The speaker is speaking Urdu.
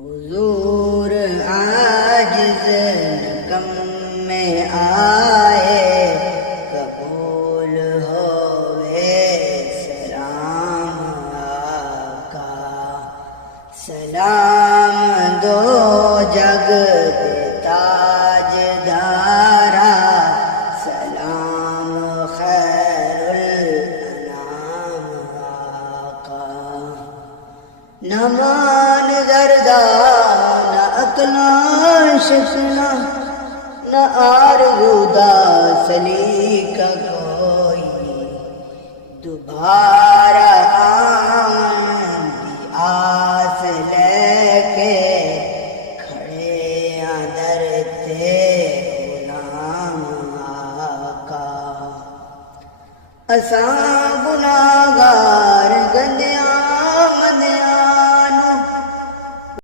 حضور عاجز نکم میں آئے، قبول ہوئے سلام آقا۔ سلام دو جگ کے تاج دارا، سلام خیر الانام آقا۔ نہ مان زردہ نہ اقلام شکنا، نہ آرزودہ سلی کا کوئی، دوبارہ آمد کی آس لے کے کھڑے ہیں در غلام آقا۔ اساں گناہگار